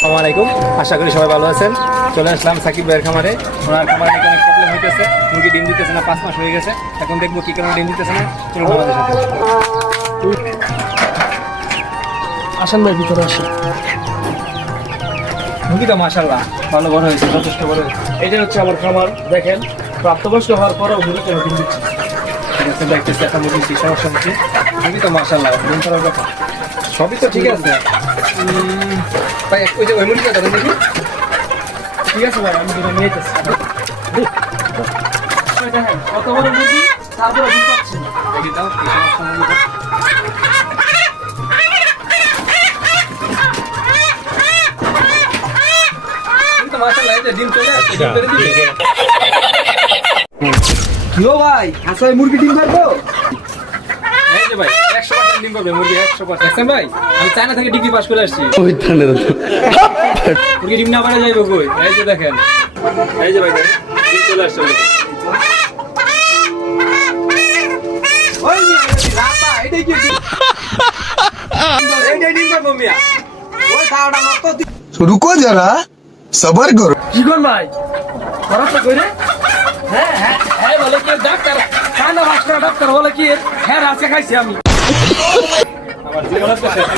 আসসালামু আলাইকুম, আশা করি সবাই ভালো আছেন। চলে আসলাম সাকিব ভাইয়ের খামারে। ওনার খামারে নাকি অনেক প্রবলেম হইতেছে, মুরগি ডিম দিতেছে না, 5 মাস হয়ে গেছে। এখন দেখবো কি কারণে ডিম দিতেছে না। চলুন আমাদের সাথে। আসেন ভাই, ভিতরে আসেন। মুরগি তো মাশাআল্লাহ ভালো বড় হয়েছে, যথেষ্ট বড় হয়েছে। এটা হচ্ছে আমার খামার, দেখেন প্রাপ্তবয়স্ক হওয়ার পরেও মুরগি কেন ডিম দিচ্ছে। ঠিক আছে, দেখতেছি একটা মুরগি কি সমস্যা হচ্ছে। মুরগি তো মাশাআল্লাহ ডিম করার কথা, সবই তো ঠিক আছে। ভাই ওই যে ওই মুরগিটা ধরেন দেখি। ঠিক আছে ভাই, আমি দুটো নিয়ে যেতেছি। দেখেন কত বড় মুরগি, তারপরে ডিম পাচ্ছি না। দেখি দাও কি সমস্যা মুরগিটা। কিন্তু মাশাআল্লাহ এই যে ডিম চলে আসছে, ডিম পেড়ে দিবে। লো ভাই, আসলে মুরগি ডিম পারবো? এই যে ভাই 100% ডিম পাবে মুরগি, 100%। দেখছেন ভাই, আমি চায়না থেকে ডিগ্রি পাস করে আসছি। মুরগি ডিম না পারে যাইবো কই? এই যে দেখেন, এই যে ভাই দেখেন, ডিম চলে আসছে অলরেডি। ওই মিয়া, রাতা, এটাই কি ডিম? এইটাই ডিম পাবো মিয়া। ওই খাওয়াটা মত रुको जरा सबर करो। কি কোন ভাই, খরচ করে? হ্যাঁ হ্যাঁ হ্যাঁ, বলে কি ডাক্তার খানা ভাস্কর ডাক্তার বলে কি? হ্যাঁ, রাতে খাইছি আমি। আমার জীবন তো শেষ।